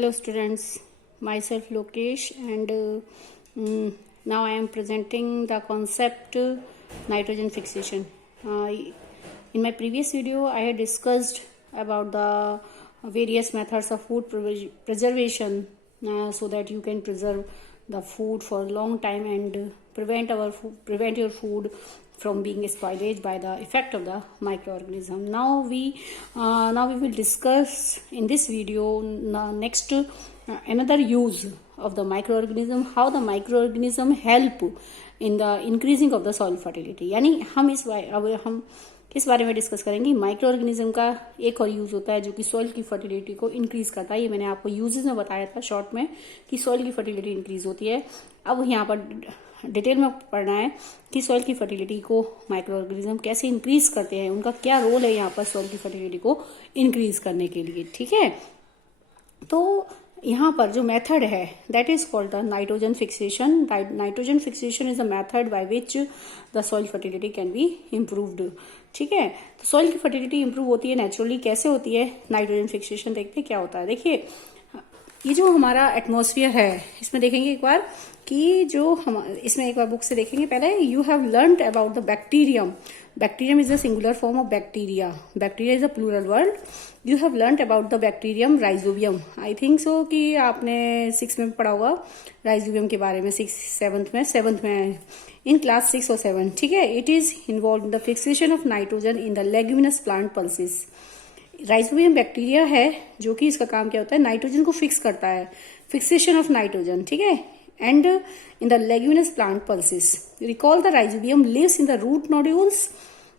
Hello students, myself Lokesh and now I am presenting the concept nitrogen fixation. In my previous video I had discussed about the various methods of food preservation so that you can preserve the food for a long time and prevent your food from being spoiled by the effect of the microorganism. Now we will discuss in this video next another use of the microorganism, how the microorganism help in the increasing of the soil fertility. यानी हम इस बारे में discuss करेंगे micro organism का एक और use होता है जो कि सॉइल की फर्टिलिटी को इंक्रीज करता है. ये मैंने आपको यूजेस में बताया था शॉर्ट में कि सॉइल की फर्टिलिटी इंक्रीज होती है. अब यहाँ पर डिटेल में पढ़ना है कि सॉइल की फर्टिलिटी को माइक्रो ऑर्गेनिज्म कैसे इंक्रीज करते हैं, उनका क्या रोल है यहाँ पर सॉइल की फर्टिलिटी को इंक्रीज करने के लिए. ठीक है, तो यहाँ पर जो मेथड है that is called the nitrogen fixation. Nitrogen fixation is the method by which the soil fertility can be improved. ठीक है, तो सॉइल की फर्टिलिटी इंप्रूव होती है नेचुरली. कैसे होती है नाइट्रोजन फिक्सेशन, देखते हैं क्या होता है. देखिए, ये जो हमारा एटमॉस्फेयर है इसमें देखेंगे एक बार कि जो हम इसमें एक बार बुक से देखेंगे. पहले you have learned about the bacterium. Bacterium is the singular form of bacteria. Bacteria is a plural word. You have learned about the bacterium rhizobium. I think so कि आपने 6 में पढ़ा होगा राइजोबियम के बारे में. 7th में इन क्लास 6 और 7. ठीक है, it is involve in the fixation of nitrogen in the leguminous plant pulses. Rhizobium bacteria है जो कि इसका काम क्या होता है, नाइट्रोजन को फिक्स करता है, फिक्सेशन ऑफ नाइट्रोजन. ठीक है, and in the leguminous plant pulses. Recall the rhizobium lives in the root nodules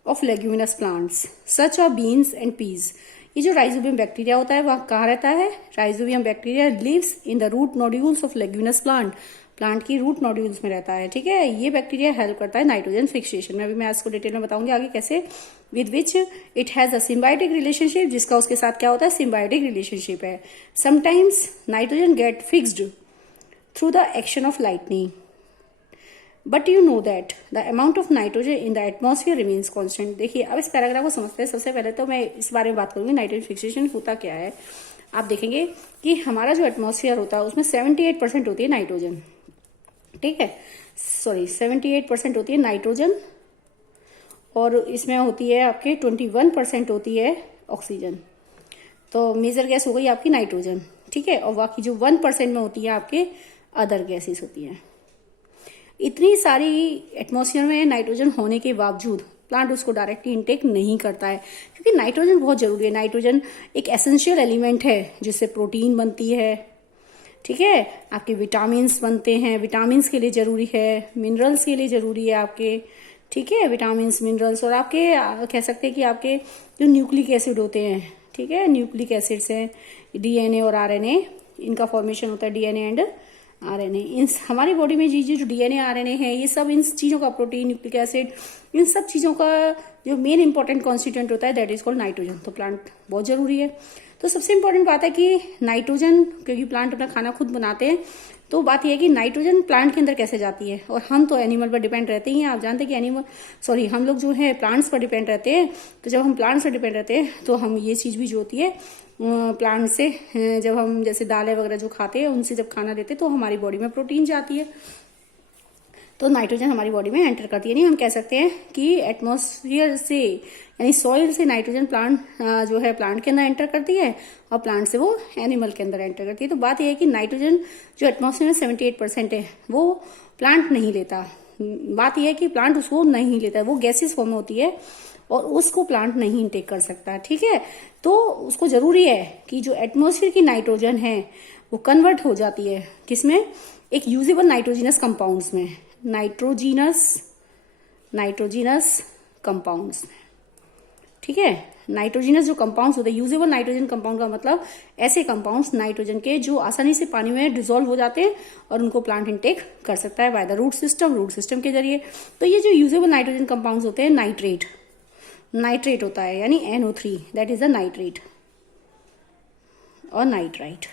of leguminous plants such are beans and peas. ये जो राइजोबियम बैक्टीरिया होता है वह कहाँ रहता है, rhizobium bacteria lives in the root nodules of leguminous plant की root nodules में रहता है. ठीक है, ये बैक्टीरिया हेल्प करता है नाइट्रोजन फिक्सेशन में. अभी मैं इसको डिटेल में बताऊंगी आगे कैसे. With which it has a symbiotic relationship, जिसका उसके साथ क्या होता है, सिम्बायोटिक रिलेशनशिप है. Sometimes nitrogen get fixed through the action of lightning, but you know that the amount of nitrogen in the atmosphere remains constant. देखिए, अब इस पैराग्राफ को समझते हैं. सबसे पहले तो मैं इस बारे में बात करूंगी नाइट्रोजन फिक्सेशन होता क्या है. आप देखेंगे कि हमारा जो एटमॉस्फेयर होता है उसमें 78% होती है नाइट्रोजन. ठीक है, 78% होती है नाइट्रोजन और इसमें होती है आपके 21% होती है ऑक्सीजन. तो मेजर गैस हो गई आपकी नाइट्रोजन. ठीक है, और बाकी जो 1% में होती है आपके अदर गैसेस होती हैं. इतनी सारी एटमॉस्फेयर में नाइट्रोजन होने के बावजूद प्लांट उसको डायरेक्टली इनटेक नहीं करता है, क्योंकि नाइट्रोजन बहुत जरूरी है. नाइट्रोजन एक एसेंशियल एलिमेंट है जिससे प्रोटीन बनती है. ठीक है, आपके विटामिन्स बनते हैं, विटामिन्स के लिए जरूरी है, मिनरल्स के लिए जरूरी है आपके. ठीक है, विटामिन्स, मिनरल्स और आपके कह सकते हैं कि आपके जो न्यूक्लिक एसिड होते हैं. ठीक है, न्यूक्लिक एसिड्स हैं, डीएनए और आरएनए, इनका फॉर्मेशन होता है डीएनए एंड आरएनए. इन हमारी बॉडी में जो डीएनए आरएनए है ये सब इन चीजों का, प्रोटीन, न्यूक्लिक एसिड, इन सब चीजों का जो मेन इंपॉर्टेंट कॉन्स्टिट्यूएंट होता है दैट इज कॉल्ड नाइट्रोजन. तो प्लांट बहुत जरूरी है. तो सबसे इंपॉर्टेंट बात है कि नाइट्रोजन, क्योंकि प्लांट अपना खाना खुद बनाते हैं, तो बात यह है कि नाइट्रोजन प्लांट के अंदर कैसे जाती है. और हम तो एनिमल पर डिपेंड रहते ही हैं. आप जानते हैं कि हम लोग जो है प्लांट्स पर डिपेंड रहते हैं. तो जब हम प्लांट्स पर डिपेंड रहते हैं तो हम ये चीज भी जो होती है प्लांट से, जब हम जैसे दालें वगैरह जो खाते हैं उनसे जब खाना लेते हैं तो हमारी बॉडी में प्रोटीन जाती है. तो नाइट्रोजन हमारी बॉडी में एंटर करती है. नहीं, हम कह सकते हैं कि एटमॉस्फेयर से यानी सॉइल से नाइट्रोजन प्लांट जो है प्लांट के अंदर एंटर करती है और प्लांट से वो एनिमल के अंदर एंटर करती है. तो बात यह है कि नाइट्रोजन जो एटमॉस्फेयर में 78% है वो प्लांट नहीं लेता. बात यह है कि प्लांट उसको नहीं लेता है, वो गैसेस फॉर्म होती है और उसको प्लांट नहीं इनटेक कर सकता. ठीक है, तो उसको जरूरी है कि जो एटमॉस्फेयर की नाइट्रोजन है वो कन्वर्ट हो जाती है किसमें, एक यूजेबल नाइट्रोजिनस कंपाउंड्स में, नाइट्रोजिनस कंपाउंड्स में. ठीक है, नाइट्रोजिनस जो कंपाउंड्स होते हैं, यूजेबल नाइट्रोजन कंपाउंड का मतलब ऐसे कंपाउंड्स नाइट्रोजन के जो आसानी से पानी में डिसॉल्व हो जाते हैं और उनको प्लांट इनटेक कर सकता है बाय द रूट सिस्टम के जरिए. तो ये जो यूजेबल नाइट्रोजन कंपाउंड्स होते हैं, नाइट्रेट होता है यानी NO3, that is the nitrate, और नाइट्राइट.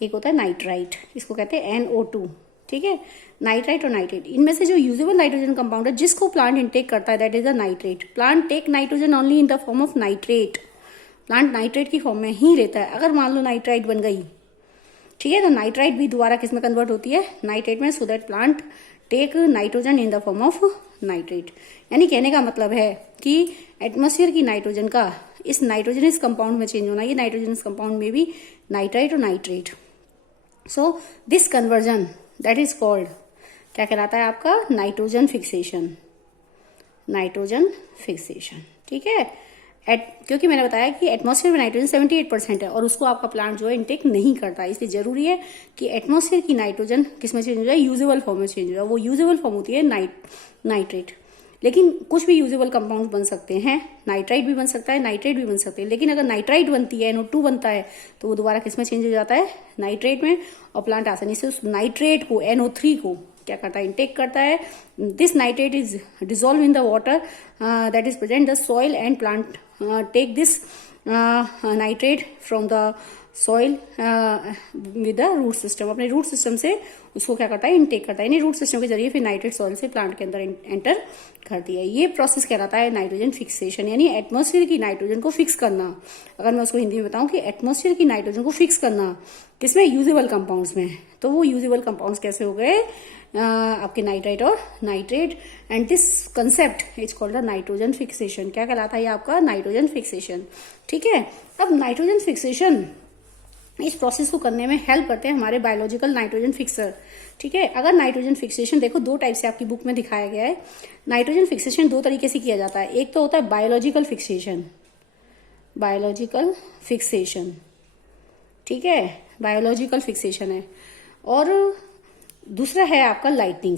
एक होता है नाइट्राइट, इसको कहते हैं NO2. ठीक है, नाइट्राइट और नाइट्रेट, इनमें से जो यूजेबल नाइट्रोजन कंपाउंड है जिसको प्लांट इनटेक करता है that is the nitrate. Plant take nitrogen only in the form of nitrate. Plant nitrate की फॉर्म में ही रहता है। अगर मान लो नाइट्राइट बन गई, ठीक है, तो नाइट्राइट भी दोबारा किस में कन्वर्ट होती है, नाइट्रेट में, so that plant take nitrogen in the form of nitrate. यानी कहने का मतलब है कि एटमॉस्फेयर की नाइट्रोजन का इस नाइट्रोजनस कंपाउंड में चेंज होना, ये नाइट्रोजनस कंपाउंड में भी नाइट्राइट और nitrate. So this conversion that is called, क्या कहलाता है आपका, नाइट्रोजन फिक्सेशन, नाइट्रोजन फिक्सेशन। ठीक है, क्योंकि मैंने बताया कि एटमॉस्फेयर में नाइट्रोजन 78% है और उसको आपका प्लांट जो है इनटेक नहीं करता, इसलिए जरूरी है कि एटमॉस्फेयर की नाइट्रोजन किस में चेंज हो जाए, यूजेबल फॉर्म में चेंज हो जाए। वो यूजेबल फॉर्म होती है नाइट्रेट। लेकिन कुछ भी यूजेबल कंपाउंड बन सकते हैं, नाइट्राइट भी बन सकता है, नाइट्रेट भी बन सकते हैं। लेकिन अगर नाइट्राइट बनती है, NO2 बनता है, तो वो दोबारा किस में चेंज हो जाता है, नाइट्रेट में, और प्लांट आसानी से उस नाइट्रेट को, NO3 को क्या करता है, इनटेक करता है। This nitrate is dissolve in the water that is present the soil and plant take this nitrate from the soil with the root system, अपने रूट सिस्टम से उसको क्या करता है, इनटेक करता है। यानी रूट सिस्टम के जरिए फिर नाइट्रेट सॉइल से प्लांट के अंदर एंटर करती है। ये प्रोसेस कहलाता है नाइट्रोजन फिक्सेशन, यानी एटमॉस्फेयर की नाइट्रोजन को फिक्स करना। अगर मैं उसको हिंदी में बताऊं कि एटमॉस्फेयर की नाइट्रोजन को फिक्स करना किसमें, यूजेबल कंपाउंड्स में, तो वो यूजेबल कंपाउंड्स कैसे हो गए, आपके नाइट्राइट और nitrate. And this concept is called the nitrogen fixation. क्या कहलाता है आपका, नाइट्रोजन फिक्सेशन। ठीक है, अब नाइट्रोजन फिक्सेशन इस प्रोसेस को करने में हेल्प करते हैं हमारे बायोलॉजिकल नाइट्रोजन फिक्सर। ठीक है, अगर नाइट्रोजन फिक्सेशन देखो दो टाइप से आपकी बुक में दिखाया गया है। नाइट्रोजन फिक्सेशन दो तरीके से किया जाता है। एक तो होता है बायोलॉजिकल फिक्सेशन, बायोलॉजिकल फिक्सेशन, ठीक है, बायोलॉजिकल फिक्सेशन है। और दूसरा है आपका लाइटनिंग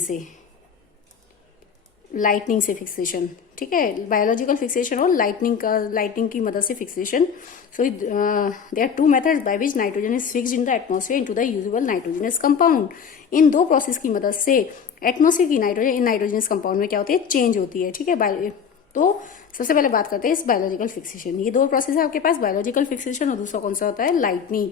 से फिक्सेशन। ठीक है, बायोलॉजिकल फिक्सेशन और लाइटनिंग की मदद से fixation. So there are two methods by which nitrogen is fixed in the atmosphere into the usable nitrogenous compound. इन दो प्रोसेस की मदद से एटमॉस्फेयर की नाइट्रोजन इन नाइट्रोजनस कंपाउंड में क्या होती है, चेंज होती है। ठीक है, तो सबसे पहले बात करते हैं इस बायोलॉजिकल फिक्सेशन। ये दो प्रोसेस है आपके पास, बायोलॉजिकल फिक्सेशन और दूसरा कौन सा होता है, लाइटनिंग।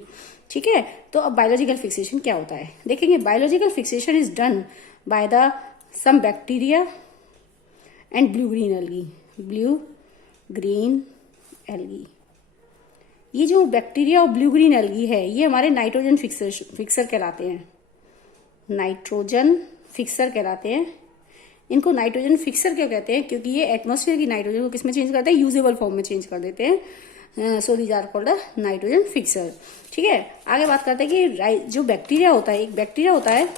ठीक है, तो अब बायोलॉजिकल फिक्सेशन क्या होता है देखेंगे। Biological fixation is done by the some bacteria and blue green algae. ये जो बैक्टीरिया और ब्लू ग्रीन एल्गी है, ये हमारे नाइट्रोजन फिक्सर कहलाते हैं, नाइट्रोजन फिक्सर कहलाते हैं। इनको नाइट्रोजन फिक्सर क्यों कहते हैं, क्योंकि ये एटमॉस्फेयर की नाइट्रोजन को किसमें चेंज करते हैं, यूजेबल फॉर्म में चेंज कर देते हैं। So these are called the nitrogen fixer. ठीक है, आगे बात करते हैं कि जो बैक्टीरिया होता है, एक बैक्टीरिया होता है,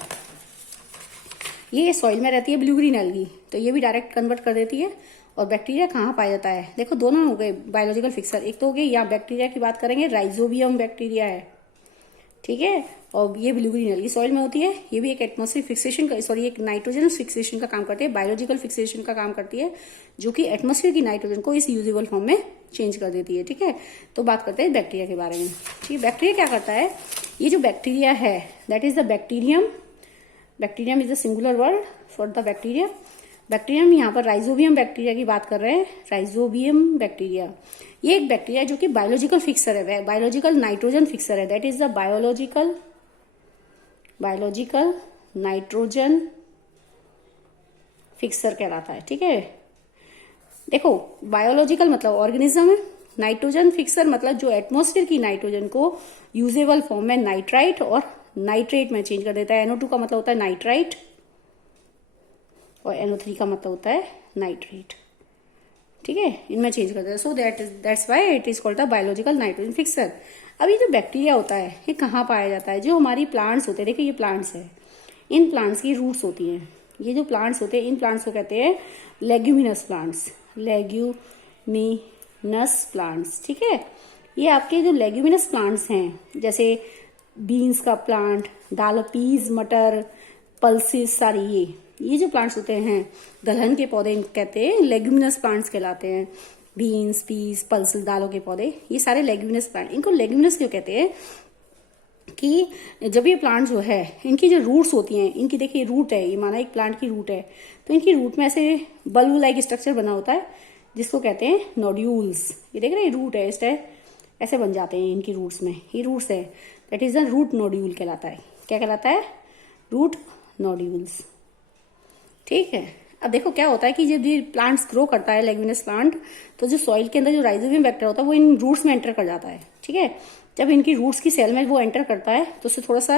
ये सॉइल में रहती है ब्लू ग्रीन एल्गी, तो ये भी डायरेक्ट कन्वर्ट कर देती है। और बैक्टीरिया कहाँ पाया जाता है, देखो दोनों हो गए बायोलॉजिकल फिक्सर। एक तो हो गए, यहाँ बैक्टीरिया की बात करेंगे, राइजोबियम बैक्टीरिया है, ठीक है, और ये ब्लू ग्रीन एल्गी सॉइल में होती है। ये भी एक एटमॉस्फेरिक फिक्सेशन का, सॉरी, एक नाइट्रोजन फिक्सेशन का काम करती है, बायोलॉजिकल फिक्सेशन का काम करती है, जो कि एटमॉस्फेयर की नाइट्रोजन को इस यूजेबल फॉर्म में चेंज कर देती है। ठीक है, तो बात करते हैं बैक्टीरिया के बारे में। ठीक है, बैक्टीरिया क्या करता है, ये जो बैक्टीरिया है that is the bacterium. Bacterium is the singular word for the bacteria. Bacterium, यहाँ पर राइजोबियम बैक्टीरिया की बात कर रहे हैं, राइजोबियम बैक्टीरिया। ये एक बैक्टीरिया जो कि बायोलॉजिकल फिक्सर है, बायोलॉजिकल नाइट्रोजन फिक्सर है, that is the biological nitrogen fixer कहलाता है। ठीक है, देखो बायोलॉजिकल मतलब ऑर्गेनिज्म है, नाइट्रोजन फिक्सर मतलब जो एटमॉस्फेयर की नाइट्रोजन को यूजेबल फॉर्म में नाइट्राइट और नाइट्रेट में चेंज कर देता है। NO2 का मतलब होता है नाइट्राइट और NO3 का मतलब होता है नाइट्रेट। ठीक है, इनमें चेंज कर देता है। So that's why it is called the biological nitrogen fixer. अब ये जो बैक्टीरिया होता है, ये कहाँ पाया जाता है, जो हमारी प्लांट्स होते हैं, देखिए ये प्लांट्स है, इन प्लांट्स की रूट्स होती हैं। ये जो प्लांट्स होते हैं, इन प्लांट्स को कहते हैं लेग्यूमिनस प्लांट्स, लेग्यूमिनस प्लांट्स। ठीक है, ये आपके जो लेग्यूमिनस प्लांट्स हैं, जैसे बीन्स का प्लांट, दाल, पीज, मटर, पल्सेस, सारी ये जो प्लांट्स होते हैं, दलहन के पौधे कहते हैं, लेग्यूमिनस प्लांट्स कहलाते हैं। बीन्स, पीस, पल्सेस, दालों के पौधे, ये सारे लेग्यूमिनस प्लांट। इनको लेग्यूमिनस क्यों कहते हैं कि जब ये प्लांट जो है, इनकी जो रूट्स होती हैं, इनकी देखिए रूट है, ये माना एक प्लांट की रूट है, तो इनकी रूट में ऐसे बल्ब लाइक स्ट्रक्चर बना होता है, जिसको कहते हैं नोड्यूल्स। ये देख रहे हैं, रूट है, इस टाइप ऐसे बन जाते हैं इनकी रूट्स में, ये रूट्स है, that is the root nodule कहलाता है। क्या कहलाता है, रूट नोड्यूल्स। ठीक है, अब देखो क्या होता है कि जब ये प्लांट्स ग्रो करता है लेग्यूमिनस प्लांट, तो जो सॉइल के अंदर जो राइजोबियम बैक्टीरिया होता है वो इन रूट्स में एंटर कर जाता है। ठीक है, जब इनकी रूट्स की सेल में वो एंटर करता है तो उससे थोड़ा सा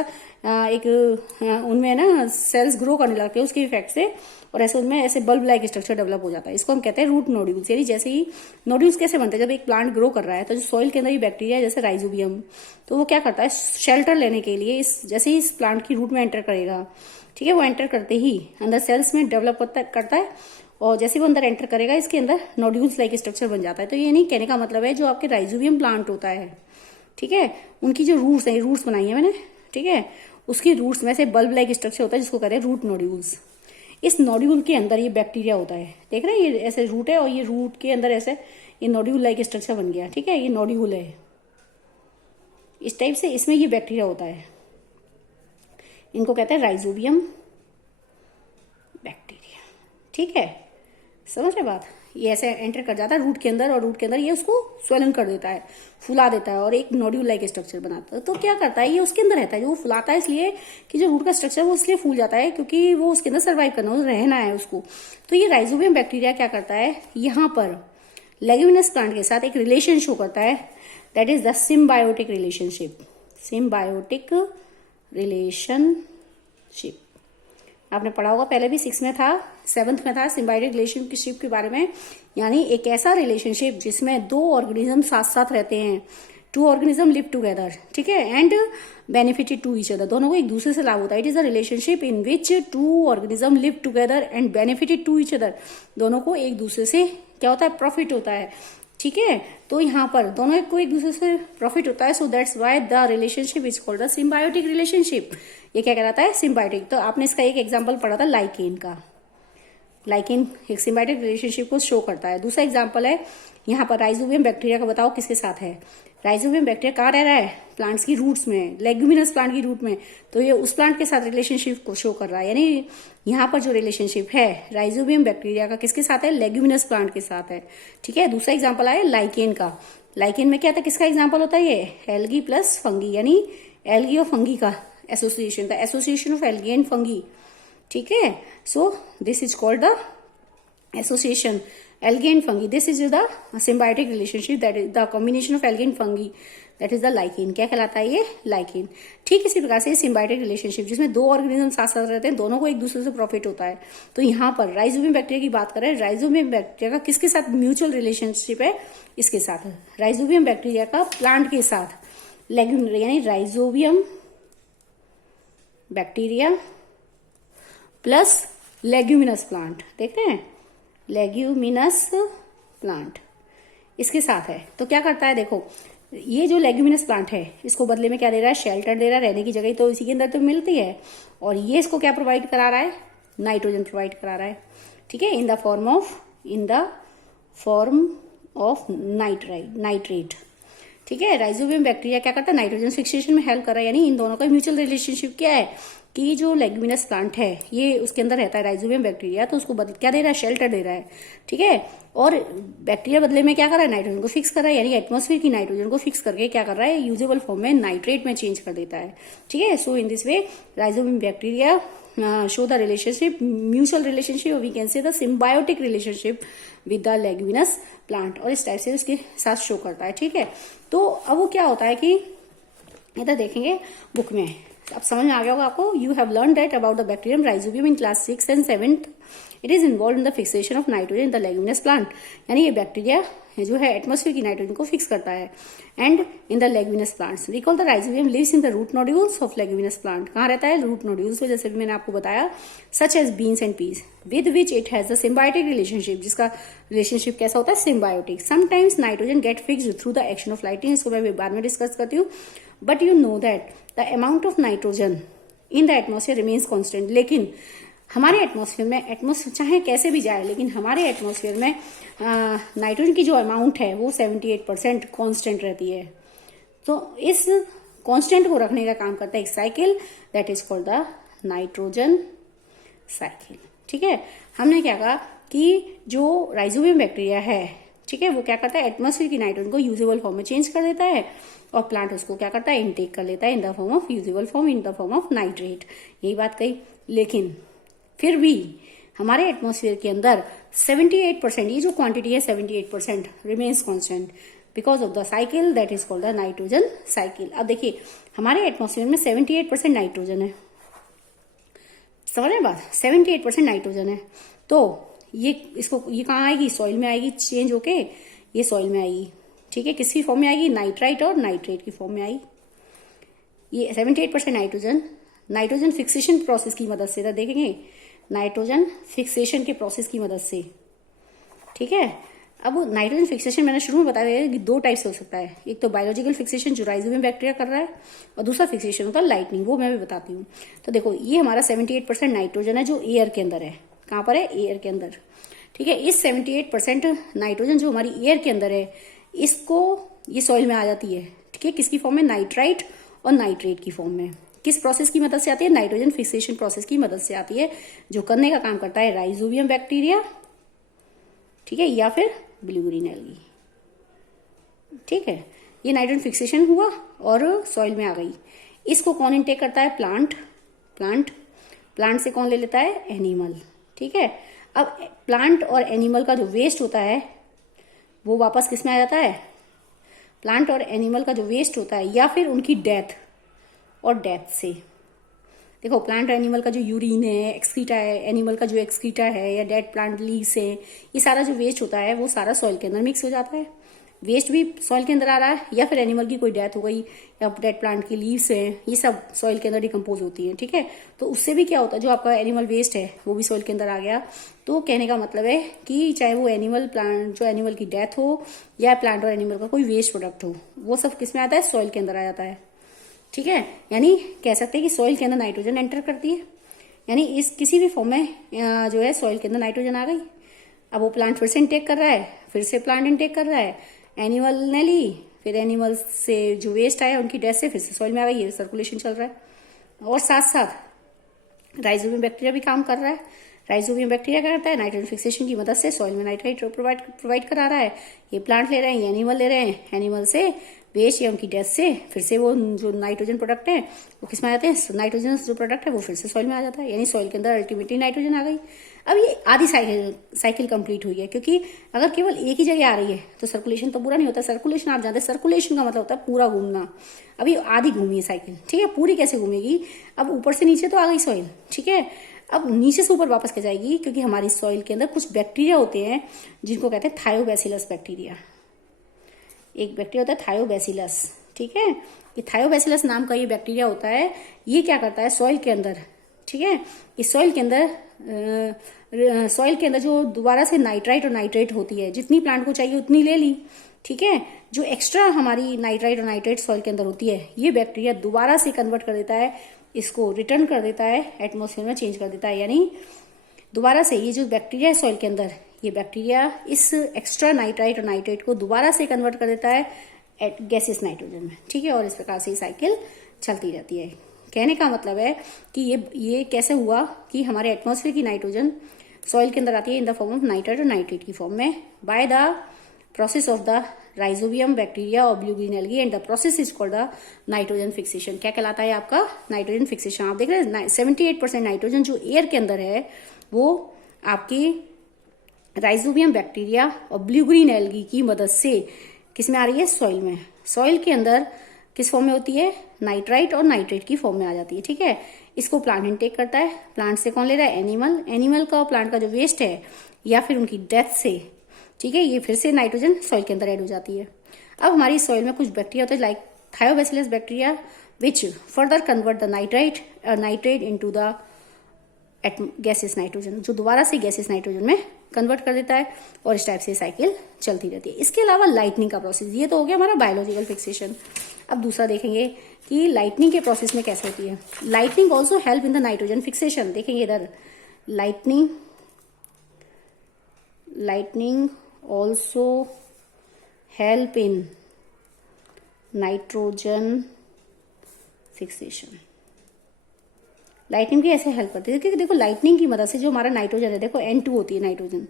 उनमें ना सेल्स ग्रो करने लगते हैं उसके इफेक्ट से, और ऐसे उनमें ऐसे बल्ब लाइक स्ट्रक्चर डेवलप हो जाता है। इसको हम कहते हैं रूट नोड्यूल्स। यानी जैसे ही नोड्यूल्स कैसे बनते हैं, जब एक प्लांट ग्रो कर रहा है तो जो सॉइल के अंदर ये बैक्टीरिया जैसे राइजोबियम, तो वो क्या करता है शेल्टर लेने के लिए जैसे ही इस प्लांट की रूट में एंटर करेगा, ठीक है, वो एंटर करते ही अंदर सेल्स में डेवलप करता है, और जैसे वो अंदर एंटर करेगा इसके अंदर नोड्यूल्स लाइक स्ट्रक्चर बन जाता है। तो ये नहीं कहने का मतलब है जो आपके राइजोबियम प्लांट होता है, ठीक है, उनकी जो रूट्स है, रूट्स बनाई है मैंने, ठीक है, उसकी रूट्स में से बल्ब लाइक स्ट्रक्चर होता है जिसको कहते हैं रूट नोड्यूल्स। इस नोड्यूल के अंदर ये बैक्टीरिया होता है, देख रहे हैं, ये ऐसे रूट है और ये रूट के अंदर ऐसे ये नोड्यूल लाइक स्ट्रक्चर बन गया। ठीक है, ये नोड्यूल है इस टाइप से, इसमें ये बैक्टीरिया होता है, इनको कहते हैं राइजोबियम बैक्टीरिया। ठीक है, समझ रहे बात। ये ऐसे एंटर कर जाता है रूट के अंदर, और रूट के अंदर ये उसको स्वेलन कर देता है, फुला देता है, और एक नोड्यूल लाइक स्ट्रक्चर बनाता है। तो क्या करता है, ये उसके अंदर रहता है, जो वो फुलाता है इसलिए कि जो रूट का स्ट्रक्चर वो इसलिए फूल जाता है क्योंकि वो उसके अंदर सर्वाइव करना, रहना है उसको। तो ये राइजोबियम बैक्टीरिया क्या करता है, यहाँ पर लेग्यूमिनस प्लांट के साथ एक रिलेशन शो करता है, that is the symbiotic relationship. Symbiotic relationship आपने पढ़ा होगा, पहले भी 6 में था, 7th में था, सिम्बायोटिक रिलेशनशिप के बारे में। यानी एक ऐसा रिलेशनशिप जिसमें 2 ऑर्गेनिज्म साथ साथ रहते हैं, 2 ऑर्गेनिज्म लिव टुगेदर, ठीक है, and benefited to each other, दोनों को एक दूसरे से लाभ होता है। It is a relationship in which 2 organism live together and benefited to each other, दोनों को एक दूसरे से क्या होता है, प्रॉफिट होता है। ठीक है, तो यहाँ पर दोनों को एक दूसरे से प्रॉफिट होता है, so that's why the relationship is called the symbiotic relationship. ये क्या कहलाता है, सिम्बायोटिक। तो आपने इसका एक एग्जांपल पढ़ा था लाइकेन का, लाइकेन एक सिम्बायोटिक रिलेशनशिप को शो करता है। दूसरा एग्जांपल है यहाँ पर राइजोबियम बैक्टीरिया का, बताओ किसके साथ है, राइजोबियम बैक्टीरिया कहाँ रह रहा है, प्लांट्स की रूट्स में, लेग्यूमिनस प्लांट की रूट में, तो ये उस प्लांट के साथ रिलेशनशिप को शो कर रहा है। यानी यहाँ पर जो रिलेशनशिप है राइजोबियम बैक्टीरिया का किसके साथ है, लेग्यूमिनस प्लांट के साथ है। ठीक है, दूसरा एग्जाम्पल आया लाइकेन का। लाइकेन में क्या था, किसका एग्जाम्पल होता है, ये एल्गी प्लस फंगी, यानी एल्गी और फंगी का association, the association of algae and fungi. ठीक है, so this is called the association algae and fungi. This is the symbiotic relationship, that is the combination of algae and fungi, that is the lichen. क्या कहलाता है ये, lichen। ठीक इसी प्रकार से symbiotic relationship जिसमें 2 ऑर्गेनिज्म साथ साथ रहते हैं, दोनों को एक दूसरे से प्रॉफिट होता है। तो यहाँ पर राइजोबियम बैक्टीरिया की बात करें, राइजोबियम बैक्टीरिया का किसके साथ म्यूचुअल रिलेशनशिप है, इसके साथ, राइजोबियम बैक्टीरिया का प्लांट के साथ लेग्यूमिनस, यानी rhizobium bacteria plus leguminous plant, देखते हैं लेग्यूमिनस प्लांट इसके साथ है। तो क्या करता है, देखो ये जो लेग्यूमिनस प्लांट है इसको बदले में क्या दे रहा है, शेल्टर दे रहा है, रहने की जगह तो इसी के अंदर तो मिलती है, और ये इसको क्या प्रोवाइड करा रहा है, नाइट्रोजन प्रोवाइड करा रहा है। ठीक है, in the form of nitrate. ठीक है, राइजोबियम बैक्टीरिया क्या करता है, नाइट्रोजन फिक्सेशन में हेल्प कर रहा है। यानी इन दोनों का म्यूचुअल रिलेशनशिप क्या है कि जो लेग्यूमिनस प्लांट है ये उसके अंदर रहता है राइजोबियम बैक्टीरिया, तो उसको क्या दे रहा है, शेल्टर दे रहा है। ठीक है, और बैक्टीरिया बदले में क्या कर रहा है, नाइट्रोजन को फिक्स कर रहा है, यानी एटमॉस्फेयर की नाइट्रोजन को फिक्स करके क्या कर रहा है, यूजेबल फॉर्म में नाइट्रेट में चेंज कर देता है। ठीक है, so in this way rhizobium bacteria show the relationship, mutual relationship, or we can say the symbiotic relationship with the leguminous plant, और इस टाइप से उसके साथ शो करता है। ठीक है, तो अब वो क्या होता है कि इधर देखेंगे बुक में, अब समझ में आ गया होगा आपको। You have learn that about the bacterium rhizobium in class 6 and 7th। It is involve in the fixation of nitrogen in the leguminous plant, यानी ये बैक्टीरिया जो है एटमॉस्फेयर की नाइट्रोजन को फिक्स करता है। And in the leguminous plants, recall the rhizobium lives in the root nodules of leguminous plant. कहाँ रहता है, रूट नोड्यूल्स में, जैसे भी मैंने आपको बताया, such as beans and peas, with which it has the symbiotic relationship, जिसका रिलेशनशिप कैसा होता है, symbiotic. Sometimes nitrogen get fixed through the action of lighting, इसको मैं बाद में डिस्कस करती हूँ। But you know that the amount of nitrogen in the atmosphere remains constant. लेकिन हमारे एटमॉस्फेयर में, एटमॉस्फेयर चाहे कैसे भी जाए, लेकिन हमारे एटमॉस्फेयर में नाइट्रोजन की जो अमाउंट है वो 78% कांस्टेंट रहती है। तो इस कांस्टेंट को रखने का काम करता है एक cycle, that is called the nitrogen cycle. ठीक है, हमने क्या कहा कि जो राइजोबियम बैक्टीरिया है, ठीक है, वो क्या करता है, एटमॉस्फेयर की नाइट्रोजन को यूजेबल फॉर्म में चेंज कर देता है, और प्लांट उसको क्या करता है, इनटेक कर लेता है in the form of usable form, in the form of nitrate. यही बात कही। लेकिन फिर भी हमारे एटमॉस्फेयर के अंदर 78%, ये जो क्वांटिटी है 78% remains constant because of the cycle that is called the nitrogen cycle. अब देखिए हमारे एटमॉस्फेयर में 78% नाइट्रोजन है, समझ रहे बात, 78% नाइट्रोजन है। तो ये कहाँ आएगी, सॉइल में आएगी, चेंज होके ये सॉइल में आएगी, ठीक है। किसकी फॉर्म में आएगी, नाइट्राइट और नाइट्रेट की फॉर्म में आई। ये 78% नाइट्रोजन फिक्सेशन प्रोसेस की मदद से, देखेंगे नाइट्रोजन फिक्सेशन के प्रोसेस की मदद से, ठीक है। अब नाइट्रोजन फिक्सेशन मैंने शुरू में बताया कि 2 टाइप से हो सकता है, एक तो बायोलॉजिकल फिक्सेशन जो राइजोबियम बैक्टीरिया कर रहा है, और दूसरा फिक्सेशन होता है लाइटनिंग, वो मैं भी बताती हूँ। तो देखो ये हमारा 78% नाइट्रोजन है जो एयर के अंदर है, कहाँ पर है, एयर के अंदर, ठीक है। इस 78% नाइट्रोजन जो हमारी एयर के अंदर है, इसको ये सॉइल में आ जाती है, ठीक है, किसकी फॉर्म में, नाइट्राइट और नाइट्रेट की फॉर्म में। किस प्रोसेस की मदद से आती है, नाइट्रोजन फिक्सेशन प्रोसेस की मदद से आती है, जो करने का काम करता है राइजोबियम बैक्टीरिया, ठीक है, या फिर ब्लू ग्रीन एल्गी, ठीक है। ये नाइट्रोजन फिक्सेशन हुआ और सॉइल में आ गई। इसको कौन इनटेक करता है, प्लांट से कौन ले लेता है, एनिमल, ठीक है। अब प्लांट और एनिमल का जो वेस्ट होता है वो वापस किस में आ जाता है, प्लांट और एनिमल का जो वेस्ट होता है या फिर उनकी डेथ से, देखो प्लांट और एनिमल का जो यूरिन है, एक्सक्रीटा है, एनिमल का जो एक्सक्रीटा है या डेड प्लांट लीव्स है, ये सारा जो वेस्ट होता है वो सारा सॉइल के अंदर मिक्स हो जाता है। वेस्ट भी सॉइल के अंदर आ रहा है, या फिर एनिमल की कोई डेथ हो गई या डेड प्लांट की लीव्स हैं, ये सब सॉइल के अंदर डिकम्पोज होती हैं, ठीक है। तो उससे भी क्या होता है, जो आपका एनिमल वेस्ट है वो भी सॉइल के अंदर आ गया। तो कहने का मतलब है कि चाहे वो एनिमल प्लांट, जो एनिमल की डेथ हो या प्लांट और एनिमल का कोई वेस्ट प्रोडक्ट हो, वो सब किस में आता है, सॉइल के अंदर आ जाता है, ठीक है। यानी कह सकते हैं कि सॉइल के अंदर नाइट्रोजन एंटर करती है, यानी इस किसी भी फॉर्म में जो है सॉइल के अंदर नाइट्रोजन आ गई। अब वो प्लांट फिर से इंटेक कर रहा है, फिर से प्लांट इंटेक कर रहा है, एनिमल ने ली, फिर एनिमल से जो वेस्ट आया उनकी डेथ से फिर से सॉइल में आ गई, ये सर्कुलेशन चल रहा है। और साथ साथ राइजोबियम बैक्टीरिया भी काम कर रहा है। राइजोबियम बैक्टीरिया क्या करता है, नाइट्रोजन फिक्सेशन की मदद से सॉइल में नाइट्राइट प्रोवाइड करा रहा है। ये प्लांट ले रहे हैं, ये एनिमल ले रहे हैं, एनिमल से वेस्ट या उनकी डेथ से फिर से वो जो नाइट्रोजन प्रोडक्ट है वो किस में आ जाते हैं, नाइट्रोजन जो प्रोडक्ट है वो फिर से सॉइल में आ जाता है, यानी सॉइल के अंदर अल्टीमेटली नाइट्रोजन आ गई। अब ये आधी साइकिल कंप्लीट हुई है, क्योंकि अगर केवल एक ही जगह आ रही है तो सर्कुलेशन तो पूरा नहीं होता। सर्कुलेशन आप जानते हैं, सर्कुलेशन का मतलब होता है पूरा घूमना। अभी आधी घूमी है साइकिल, ठीक है, पूरी कैसे घूमेगी, अब ऊपर से नीचे तो आ गई सॉइल, ठीक है, अब नीचे से ऊपर वापस के जाएगी, क्योंकि हमारी सॉइल के अंदर कुछ बैक्टीरिया होते हैं जिनको कहते हैं थायोबैसिलस बैक्टीरिया। एक बैक्टीरिया होता है थायोबैसिलस, ठीक है, ये थायोबैसिलस नाम का ये बैक्टीरिया होता है। ये क्या करता है सॉइल के अंदर, ठीक है, इस सॉइल के अंदर जो दोबारा से नाइट्राइट और नाइट्रेट होती है, जितनी प्लांट को चाहिए उतनी ले ली, ठीक है, जो एक्स्ट्रा हमारी नाइट्राइट और नाइट्रेट सॉइल के अंदर होती है, ये बैक्टीरिया दोबारा से कन्वर्ट कर देता है, इसको रिटर्न कर देता है, एटमॉस्फेयर में चेंज कर देता है। यानी दोबारा से ये जो बैक्टीरिया है सॉइल के अंदर, ये बैक्टीरिया इस एक्स्ट्रा नाइट्राइट और नाइट्रेट को दोबारा से कन्वर्ट कर देता है गैसियस नाइट्रोजन में, ठीक है, और इस प्रकार से ये साइकिल चलती रहती है। कहने का मतलब है कि ये कैसे हुआ कि हमारे एटमॉस्फेयर की नाइट्रोजन सॉइल के अंदर आती है in the form of nitrite और नाइट्रेट की फॉर्म में by the process of the rhizobium bacteria और blue green algae, and the process is called the nitrogen fixation. क्या कहलाता है आपका, नाइट्रोजन फिक्सेशन। आप देख रहे हैं 78% नाइट्रोजन जो एयर के अंदर है वो आपकी राइजोबियम बैक्टीरिया और ब्लू ग्रीन एल्गी की मदद से किस में आ रही है, सॉइल में। सॉइल के अंदर किस फॉर्म में होती है, नाइट्राइट और नाइट्रेट की फॉर्म में आ जाती है, ठीक है। इसको प्लांट इनटेक करता है, प्लांट से कौन ले रहा है, एनिमल, एनिमल का प्लांट का जो वेस्ट है या फिर उनकी डेथ से, ठीक है, ये फिर से नाइट्रोजन सॉइल के अंदर ऐड हो जाती है। अब हमारी सॉइल में कुछ बैक्टीरिया होते हैं like Thiobacillus bacteria which further convert the nitrate into the gaseous nitrogen, जो दोबारा से गैसियस नाइट्रोजन में कन्वर्ट कर देता है, और इस टाइप से साइकिल चलती रहती है। इसके अलावा लाइटनिंग का प्रोसेस, ये तो हो गया हमारा बायोलॉजिकल फिक्सेशन। अब दूसरा देखेंगे कि लाइटनिंग के प्रोसेस में कैसे होती है। Lightning also help in the nitrogen fixation. देखेंगे इधर, lightning also help in nitrogen fixation. Lightning भी ऐसे हेल्प करती है, क्योंकि देखो लाइटनिंग की मदद से जो हमारा नाइट्रोजन है, देखो N2 होती है नाइट्रोजन,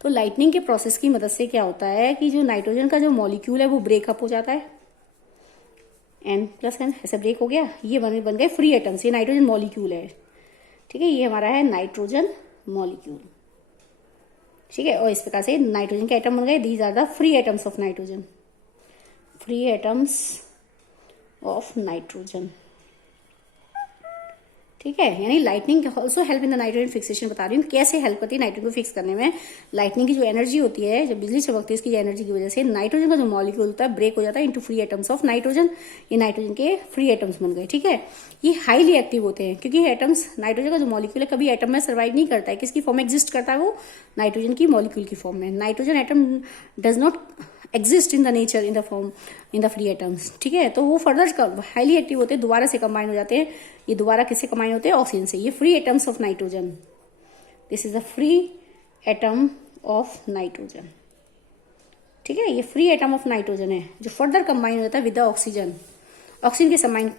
तो लाइटनिंग के प्रोसेस की मदद से क्या होता है कि जो नाइट्रोजन का जो मॉलिक्यूल है वो ब्रेकअप हो जाता है, N+N ऐसे ब्रेक हो गया, ये बन गए फ्री एटम्स, ये नाइट्रोजन मॉलिक्यूल है, ठीक है, ये हमारा है नाइट्रोजन मॉलिक्यूल। ठीक है, और इस प्रकार से नाइट्रोजन के एटम बन गए। These are the free atoms of nitrogen, free atoms of nitrogen. ठीक है, यानी lightning also help in the nitrogen fixation. बता रही हूँ कैसे हेल्प करती है नाइट्रोजन को फिक्स करने में। लाइटनिंग की जो एनर्जी होती है, जब बिजली चमकती है, इसकी एनर्जी की वजह से नाइट्रोजन का जो मॉलिक्यूल होता है ब्रेक हो जाता है into free atoms of nitrogen. ये नाइट्रोजन के फ्री एटम्स बन गए। ठीक है, ये हाईली एक्टिव होते हैं क्योंकि एटम्स, नाइट्रोजन का जो मॉलिक्यूल है कभी एटम में सर्वाइव नहीं करता है। किसकी फॉर्म में एग्जिस्ट करता है वो? नाइट्रोजन की मॉलिक्यूल की फॉर्म में। Nitrogen atom does not exist in the nature in the form in the free atoms. ठीक है, तो वो फर्दर हाईली एक्टिव होते हैं, दोबारा से कंबाइन हो जाते हैं। ये दोबारा किससे कंबाइन होते हैं? ऑक्सीजन से। ये free atoms of nitrogen, this is the free atom of nitrogen. ठीक है, ये फ्री एटम ऑफ नाइट्रोजन है जो फर्दर कंबाइन हो जाता है विद द ऑक्सीजन। ऑक्सीजन के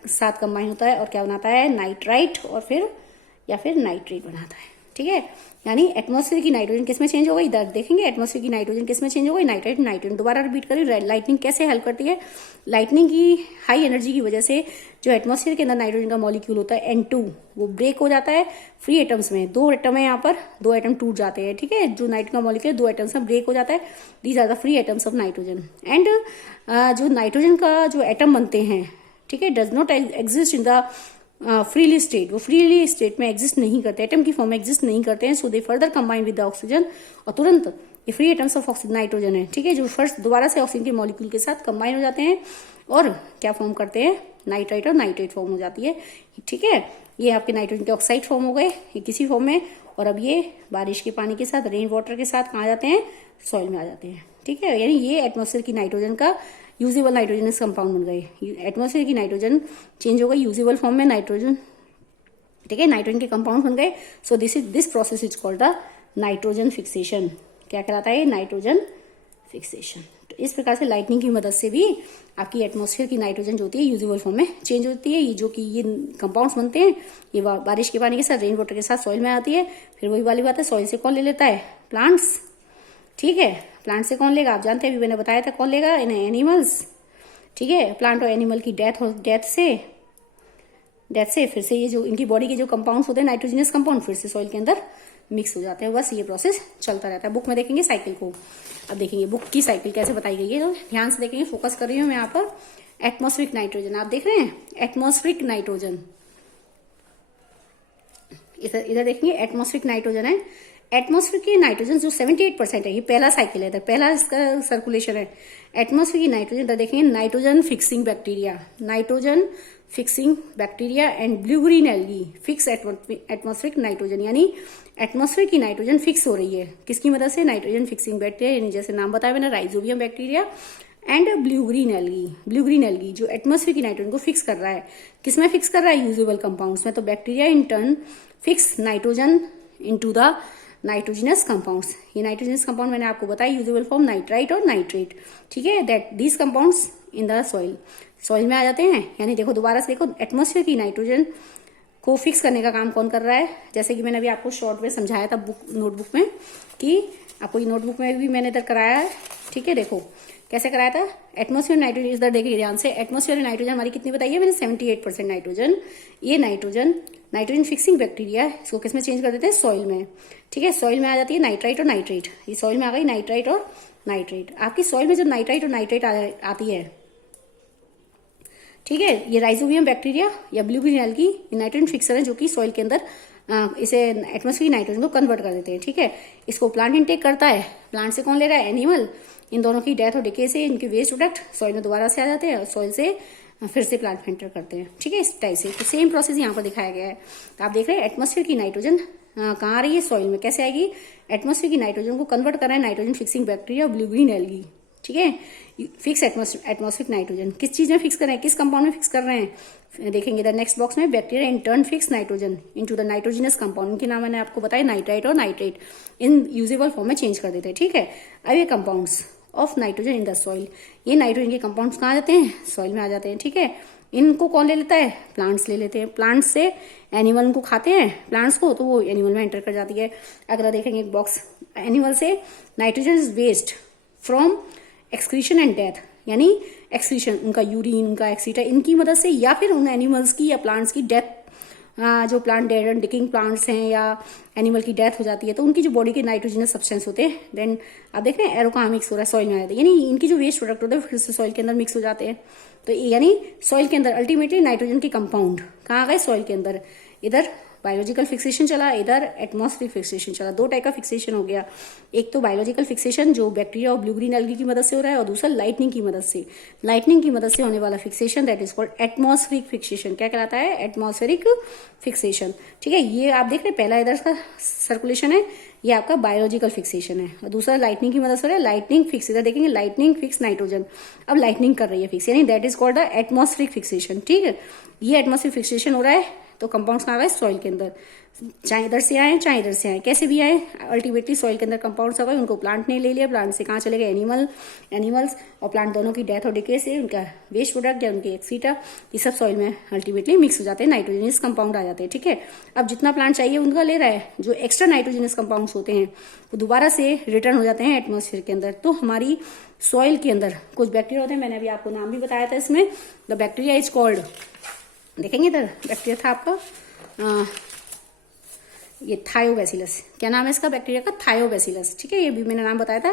साथ कंबाइन होता है और क्या बनाता है? नाइट्राइट और फिर नाइट्रेट बनाता है। ठीक है, यानी एटमॉस्फेयर की नाइट्रोजन किसमें चेंज हो गई? इधर देखेंगे एटमॉस्फेयर की नाइट्रोजन किसमें चेंज हो गई? Nitrite, nitrogen. दोबारा रिपीट करें, लाइटनिंग कैसे हेल्प करती है? लाइटनिंग की हाई एनर्जी की वजह से जो एटमॉस्फेयर के अंदर नाइट्रोजन का मॉलिक्यूल होता है N2, वो ब्रेक हो जाता है फ्री एटम्स में। 2 एटम है यहाँ पर, 2 एटम टूट जाते हैं। ठीक है, जो नाइट्रोजन का मॉलिक्यूल 2 एटम्स में ब्रेक हो जाता है। These are the free atoms of nitrogen. And जो नाइट्रोजन का जो एटम बनते हैं, ठीक है, does not exist in the freely state. वो फ्रीली स्टेट में एग्जिस्ट नहीं करते, एटम की फॉर्म में एग्जिस्ट नहीं करते हैं। So they further combine with the oxygen, और तुरंत ये free atoms of oxygen nitrogen है। ठीक है, जो फर्स्ट दोबारा से ऑक्सीजन के मॉलिक्यूल के साथ कंबाइन हो जाते हैं और क्या फॉर्म करते हैं? नाइट्राइट और नाइट्रेट फॉर्म हो जाती है। ठीक है, ये आपके नाइट्रोजन के ऑक्साइड फॉर्म हो गए, ये किसी फॉर्म में, और अब ये बारिश के पानी के साथ, रेन वाटर के साथ कहाँ जाते हैं? सॉइल में आ जाते हैं। ठीक है, यानी ये एटमॉस्फेयर की नाइट्रोजन का यूजेबल नाइट्रोजनस कंपाउंड बन गए। एटमॉस्फेयर की नाइट्रोजन चेंज हो गई यूजेबल फॉर्म में नाइट्रोजन। ठीक है, नाइट्रोजन के कंपाउंड बन गए। So this process is called the nitrogen fixation. क्या कहलाता है? Nitrogen fixation. तो इस प्रकार से लाइटनिंग की मदद से भी आपकी एटमॉस्फेयर की नाइट्रोजन जो होती है यूजेबल फॉर्म में चेंज होती है। ये जो कि ये कंपाउंड्स बनते हैं, ये बारिश के पानी के साथ, रेन वाटर के साथ सॉइल में आती है। फिर वही वाली बात है, सॉइल से कौन ले लेता है? प्लांट्स। ठीक है, प्लांट से कौन लेगा? आप जानते हैं, अभी मैंने बताया था कौन लेगा? इन्हें एनिमल्स। ठीक है, प्लांट और एनिमल की डेथ से फिर से ये जो इनकी बॉडी के जो कंपाउंड्स होते हैं नाइट्रोजनस कंपाउंड, फिर से सॉइल के अंदर मिक्स हो जाते हैं। बस ये प्रोसेस चलता रहता है। बुक में देखेंगे साइकिल को। अब देखेंगे बुक की साइकिल कैसे बताई गई है, तो ध्यान से देखेंगे। फोकस कर रही हूँ मैं यहाँ पर। एटमॉस्फेरिक नाइट्रोजन आप देख रहे हैं, एटमॉस्फेरिक नाइट्रोजन। इधर देखेंगे एटमॉस्फेरिक नाइट्रोजन है। एटमॉस्फेयर की नाइट्रोजन जो 78% है, ये पहला साइकिल है, इधर पहला इसका सर्कुलेशन है। एटमॉस्फेयर की नाइट्रोजन इधर देखेंगे nitrogen fixing bacteria, nitrogen fixing bacteria and blue green algae fix atmospheric nitrogen. यानी एटमॉस्फेयर की नाइट्रोजन फिक्स हो रही है किसकी मदद से? नाइट्रोजन फिक्सिंग बैक्टीरिया, यानी जैसे नाम बताया मैंने, rhizobium bacteria and blue green algae. Blue green algae जो एटमॉस्फेयर की नाइट्रोजन को फिक्स कर रहा है, किसमें फिक्स कर रहा है? यूजेबल कंपाउंड्स में। तो bacteria in turn fix nitrogen into the nitrogenous compounds. ये नाइट्रोजनस कंपाउंड मैंने आपको बताया यूजेबल फॉर्म नाइट्राइट और नाइट्रेट। ठीक है, that these compounds in the soil में आ जाते हैं। यानी देखो दोबारा से देखो, एटमॉस्फेयर की नाइट्रोजन को फिक्स करने का काम कौन कर रहा है? जैसे कि मैंने अभी आपको शॉर्ट में समझाया था नोटबुक में, कि आपको ये नोटबुक में भी मैंने इधर कराया है। ठीक है, देखो कैसे कराया था। एटमॉस्फेयर नाइट्रोजन इधर देखिए ध्यान से। एटमॉस्फेयर नाइट्रोजन हमारी कितनी बताई है मैंने? 78% नाइट्रोजन। ये नाइट्रोजन फिक्सिंग बैक्टीरिया, इसको किसमें चेंज कर देते हैं? सॉइल में। ठीक है, सॉइल में आ जाती है नाइट्राइट और नाइट्रेट। ये सॉइल में आ गई नाइट्राइट और नाइट्रेट। आपकी सॉइल में जब नाइट्राइट और नाइट्रेट आती है, ठीक है, ये राइजोबियम बैक्टीरिया या blue green algae nitrogen fixer है, जो कि सॉइल के अंदर इसे एटमॉस्फेयर नाइट्रोजन को कन्वर्ट कर देते हैं। ठीक है, इसको प्लांट इनटेक करता है। प्लांट से कौन ले रहा है? एनिमल। इन दोनों की डेथ और डिके से इनके वेस्ट प्रोडक्ट सॉइल में दोबारा से आ जाते हैं और सॉइल से फिर से प्लांट एंटर करते हैं। ठीक है, इस टाइप से। तो सेम प्रोसेस यहाँ पर दिखाया गया है। तो आप देख रहे हैं एटमॉस्फेयर की नाइट्रोजन कहाँ आ रही है? सॉइल में। कैसे आएगी? एटमॉस्फेयर की नाइट्रोजन को कन्वर्ट कर रहा है nitrogen fixing bacteria blue green algae. ठीक है, फिक्स एटमॉस्फेरिक नाइट्रोजन किस चीज में फिक्स कर रहे हैं? किस कंपाउंड में फिक्स कर रहे हैं? देखेंगे इधर नेक्स्ट बॉक्स में। Bacteria in turn fix nitrogen into the nitrogenous compound. इनके नाम मैंने आपको बताया, नाइट्राइट और नाइट्रेट। इन यूजेबल फॉर्म में चेंज कर देते हैं। ठीक है, अब ये compounds of nitrogen in the soil, ये नाइट्रोजन के कंपाउंड्स कहाँ आ जाते हैं? सॉइल में आ जाते हैं। ठीक है, इनको कौन ले लेता है? प्लांट्स ले लेते हैं। प्लांट्स से एनिमल को खाते हैं प्लांट्स को, तो वो एनिमल में एंटर कर जाती है। अगर देखेंगे एक बॉक्स, एनिमल से nitrogen is waste from excretion and death, यानी एक्सक्रीशन उनका यूरिन, उनका एक्सीटा, इनकी मदद से, या फिर उन एनिमल्स की या प्लांट्स की डेथ जो प्लांट डेड डिकिंग प्लांट्स हैं या एनिमल की डेथ हो जाती है तो उनकी जो बॉडी के नाइट्रोजनस सब्सटेंस होते हैं, देन आप देख रहे हैं एरो कहाँ मिक्स हो रहा है, सॉइल में आ जाता है, यानी इनकी जो वेस्ट प्रोडक्ट होते हैं फिर से सॉइल के अंदर मिक्स हो जाते हैं। तो यानी सॉइल के अंदर अल्टीमेटली नाइट्रोजन के कंपाउंड कहाँ गए, सॉइल के अंदर। इधर बायोलॉजिकल फिक्सेशन चला, इधर एटमॉस्फेरिक फिक्सेशन चला। दो टाइप का फिक्सेशन हो गया, एक तो बायोलॉजिकल फिक्सेशन जो बैक्टीरिया और ब्लू ग्रीन एल्गी की मदद से हो रहा है, और दूसरा लाइटनिंग की मदद से। लाइटनिंग की मदद से होने वाला fixation that is called atmospheric fixation. क्या कहलाता है, एटमॉस्फेरिक फिक्सेशन। ठीक है, ये आप देख रहे हैं पहला इधर का सर्कुलेशन है, ये आपका बायोलॉजिकल फिक्सेशन है, और दूसरा लाइटनिंग की मदद से हो रहा है, लाइटनिंग फिक्स। इधर देखेंगे लाइटनिंग फिक्स नाइट्रोजन, अब लाइटनिंग कर रही है फिक्स, यानी that is called the atmospheric fixation. ठीक है, ये एटमॉस्फेरिक फिक्सेशन हो रहा है तो कंपाउंड्स कहाँ गए, सॉइल के अंदर, चाहे इधर से आए चाहे इधर से आए, कैसे भी आए अल्टीमेटली सॉइल के अंदर कंपाउंड्स आ गए। उनको प्लांट ने ले लिया, प्लांट से कहाँ चले गए, एनिमल्स, और प्लांट दोनों की डेथ और डिके से उनका वेस्ट प्रोडक्ट या उनके एक्सीटा ये सब सॉइल में अल्टीमेटली मिक्स हो जाते हैं, नाइट्रोजनस कंपाउंड आ जाते हैं। ठीक है, अब जितना प्लांट चाहिए उनका ले रहा है, जो एक्स्ट्रा नाइट्रोजनस कंपाउंड्स होते हैं वो दोबारा से रिटर्न हो जाते हैं एटमॉस्फेयर के अंदर। तो हमारी सॉइल के अंदर कुछ बैक्टीरिया होते हैं, मैंने अभी आपको नाम भी बताया था इसमें, द बैक्टीरिया इज कॉल्ड, देखेंगे इधर बैक्टीरिया था आपका ये थायोबैसिलस। क्या नाम है इसका बैक्टीरिया का, थायोबैसिलस। ठीक है, ये भी मैंने नाम बताया था।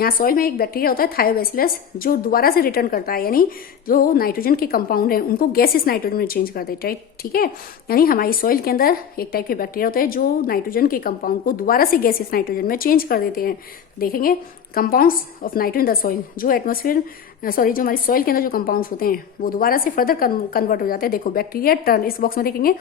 यहाँ सॉइल में एक बैक्टीरिया होता है थायोबैसिलस जो दोबारा से रिटर्न करता है, यानी जो नाइट्रोजन के कंपाउंड है उनको गैसेस नाइट्रोजन में चेंज कर देता है। ठीक है, यानी हमारी सॉइल के अंदर एक टाइप के बैक्टीरिया होते हैं जो नाइट्रोजन के कंपाउंड को दोबारा से गैसेस नाइट्रोजन में चेंज कर देते हैं। देखेंगे compounds of nitrogen the soil, जो एटमॉस्फेयर जो हमारी सॉइल के अंदर जो कंपाउंड्स होते हैं वो दोबारा से फर्दर कन्वर्ट हो जाते हैं। देखो बैक्टीरिया टर्न, इस बॉक्स में देखेंगे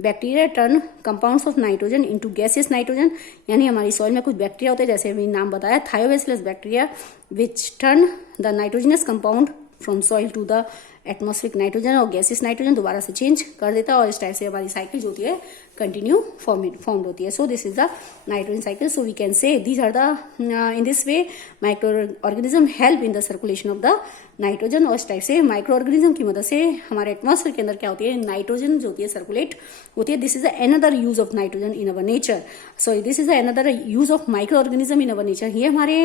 bacteria turn compounds of nitrogen into gases nitrogen, यानी हमारी सॉइल में कुछ बैक्टीरिया होते हैं जैसे अभी नाम बताया thiobacillus bacteria which turn the nitrogenous compound from soil to the atmospheric nitrogen और गैसेस नाइट्रोजन दोबारा से चेंज कर देता है, और इस टाइप से हमारी साइकिल जो होती है कंटिन्यू फॉर्म्ड होती है। So this is the nitrogen cycle. So we can say these are the in this way micro organism help in the circulation of the nitrogen, और इस टाइप से माइक्रो ऑर्गेनिज्म की मदद से हमारे एटमॉस्फेयर के अंदर क्या होती है, नाइट्रोजन जो होती है सर्कुलेट होती है। This is another use of nitrogen in our nature. So this is another use of micro organism in our nature. ये हमारे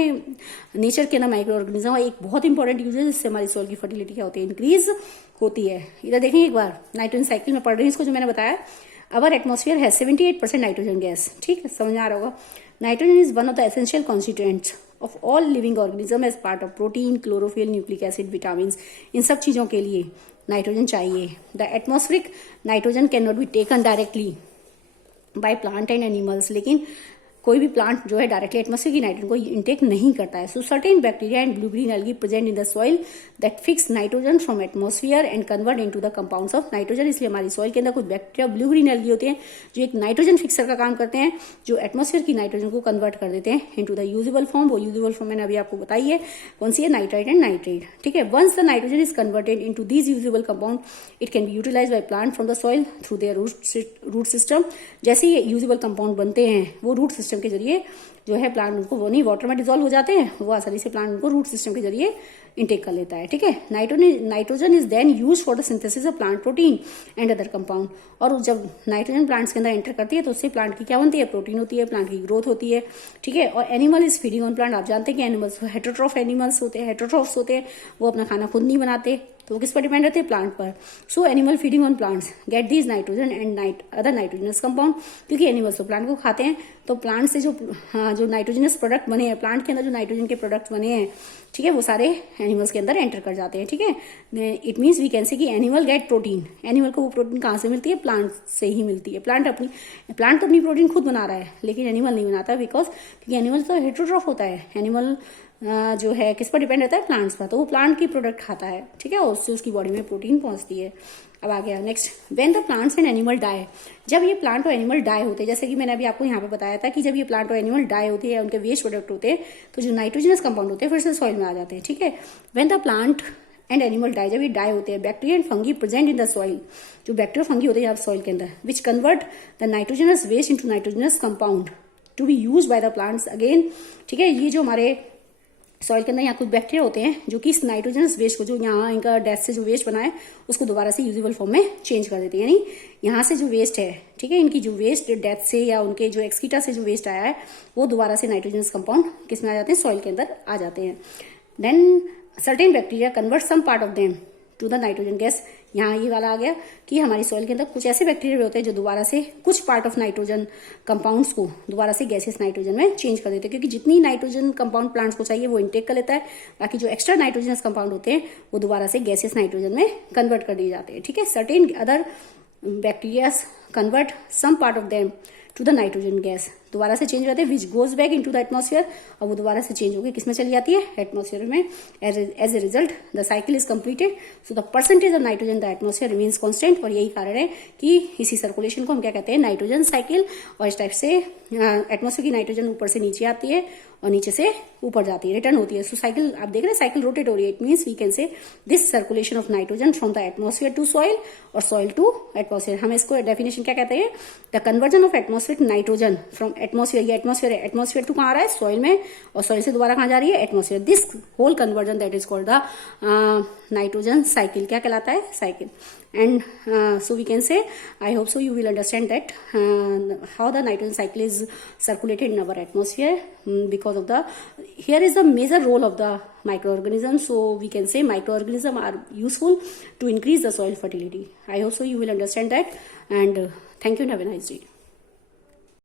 नेचर के अंदर माइक्रो ऑर्गेनिज्म एक बहुत इंपॉर्टेंट यूज है जिससे हमारी सॉइल की फर्टिलिटी क्या होती है, इंक्रीज होती है। इधर देखेंगे एक बार नाइट्रोजन साइकिल में पढ़ रही हूँ इसको, जो मैंने बताया अवर एटमॉस्फेयर है 78% नाइट्रोजन गैस। ठीक है, समझ आ रहा होगा। Nitrogen is one of the essential constituents of all living organism as part of protein, chlorophyll, nucleic acid, vitamin. इन सब चीजों के लिए नाइट्रोजन चाहिए। The atmospheric nitrogen can not be taken directly by plant and animals, लेकिन कोई भी plant जो है डायरेक्टली एटमॉस्फेयर की नाइट्रोजन को इंटेक नहीं करता है। So certain bacteria and blue green algae present in the soil that fix nitrogen from atmosphere and convert into the compounds of nitrogen. इसलिए हमारी सॉइल के अंदर कुछ बैक्टीरिया ब्लू ग्रीन एल्गी होते हैं जो एक नाइट्रोजन फिक्सर का काम करते हैं, जो एटमॉस्फेयर की नाइट्रोजन को कन्वर्ट कर देते हैं इनटू द यूजेबल फॉर्म। वो यूजेबल फॉर्म मैंने अभी आपको बताई है कौन सी है, नाइट्राइट एंड नाइट्रेट। ठीक है, once the nitrogen is converted into these usable compound it can be utilized by plant from the soil through their root system. जैसे ये यूजेबल कंपाउंड बनते हैं वो रूट सिस्टम के जरिए जो है प्लांट उनको, वो नहीं वाटर में डिजोल्व हो जाते हैं, वो आसानी से प्लांट उनको रूट सिस्टम के जरिए इंटेक कर लेता है। ठीक है, nitrogen is then use for the synthesis of plant protein and other compound. और जब नाइट्रोजन प्लांट्स के अंदर एंटर करती है तो उससे प्लांट की क्या बनती है, प्रोटीन होती है, प्लांट की ग्रोथ होती है। ठीक है, और animal is feeding on plant. आप जानते हैं कि एनिमल्स हेटरोट्रॉफ एनिमल्स होते हैं, हेटरोट्रॉफ्स होते हैं, वो अपना खाना खुद नहीं बनाते, तो वो किस पर डिपेंड रहते हैं, प्लांट पर। So animal feeding on plants get these nitrogen and other nitrogenous compound, क्योंकि एनिमल्स तो प्लांट को खाते हैं, तो प्लांट से जो नाइट्रोजनस प्रोडक्ट बने हैं, प्लांट के अंदर जो नाइट्रोजन के प्रोडक्ट बने हैं, ठीक है, वो सारे एनिमल्स के अंदर एंटर कर जाते हैं। ठीक है, इट मीन्स वी कैन से कि एनिमल गेट प्रोटीन। एनिमल को वो प्रोटीन कहाँ से मिलती है, प्लांट से ही मिलती है। प्लांट तो अपनी प्रोटीन खुद बना रहा है, लेकिन एनिमल नहीं बनाता, बिकॉज क्योंकि एनिमल तो हेटरोट्रॉफ होता है। एनिमल जो है किस पर डिपेंड रहता है, प्लांट्स पर, तो वो प्लांट की प्रोडक्ट खाता है। ठीक है, उससे उसकी बॉडी में प्रोटीन पहुंचती है। अब आ गया next, when the plants and animal die. जब ये प्लांट और एनिमल डाई होते हैं, जैसे कि मैंने अभी आपको यहाँ पे बताया था कि जब ये प्लांट और एनिमल डाई होते हैं, उनके वेस्ट प्रोडक्ट होते हैं, तो जो नाइट्रोजनस कंपाउंड होते हैं फिर से सॉइल में आ जाते हैं। ठीक है, when the plant and animal die, जब ये डाई होते हैं, bacteria and fungi present in the soil, जो बैक्टीरिया फंगी होते हैं यहाँ सॉइल के अंदर, which convert the nitrogenous waste into nitrogenous compound to be used by the plants again. ठीक है, ये जो हमारे सॉइल के अंदर यहाँ कुछ बैक्टीरिया होते हैं जो कि इस नाइट्रोजनस वेस्ट को, जो यहाँ इनका डेथ से जो वेस्ट बना है, उसको दोबारा से यूजेबल फॉर्म में चेंज कर देते हैं। यानी यहाँ से जो वेस्ट है, ठीक है, इनकी जो वेस्ट डेथ से या उनके जो एक्सकीटा से जो वेस्ट आया है, वो दोबारा से नाइट्रोजनस कंपाउंड किस में आ जाते हैं, सॉइल के अंदर आ जाते हैं। Then certain bacteria convert some part of them to the nitrogen gas. यहाँ ये वाला आ गया कि हमारी सॉइल के अंदर कुछ ऐसे बैक्टीरिया भी होते हैं जो दोबारा से कुछ पार्ट ऑफ नाइट्रोजन कंपाउंड्स को दोबारा से गैसेस नाइट्रोजन में चेंज कर देते हैं, क्योंकि जितनी नाइट्रोजन कंपाउंड प्लांट्स को चाहिए वो इनटेक कर लेता है, बाकी जो एक्स्ट्रा नाइट्रोजनस कंपाउंड होते हैं वो दोबारा से गैसेस नाइट्रोजन में कन्वर्ट कर दिए जाते हैं। ठीक है, certain other bacteria convert some part of them to the nitrogen gas, दोबारा से चेंज हो जाते हैं, which goes back into the atmosphere, और वो दोबारा से चेंज होकर किसमें चली जाती है, एटमॉस्फेयर में। As a result the cycle is completed, so the percentage of nitrogen the atmosphere remains constant. और यही कारण है कि इसी सर्कुलेशन को हम क्या कहते हैं, नाइट्रोजन साइकिल। और इस टाइप से एटमॉस्फेयर की नाइट्रोजन ऊपर से नीचे आती है और नीचे से ऊपर जाती है, रिटर्न होती है। सो साइकिल आप देख रहे हैं, साइकिल रोटेट हो रही है। It means we can say this circulation of nitrogen from the atmosphere to soil और सॉइल टू एटमॉस्फेयर। हम इसको डेफिनेशन क्या कहते हैं, the conversion of atmospheric nitrogen from atmosphere, ये एटमॉस्फेयर है, एटमॉस्फेयर टू कहाँ आ रहा है, सॉइल में, और सॉइल से दोबारा कहाँ जा रही है, atmosphere. This whole conversion that is called the nitrogen cycle, क्या कहलाता है, cycle. And so we can say, I hope so you will understand that how the nitrogen cycle is circulated in our atmosphere, because of the, here is the major role of the microorganisms. So we can say microorganisms are useful to increase the soil fertility. I hope so you will understand that, and thank you and have a nice day.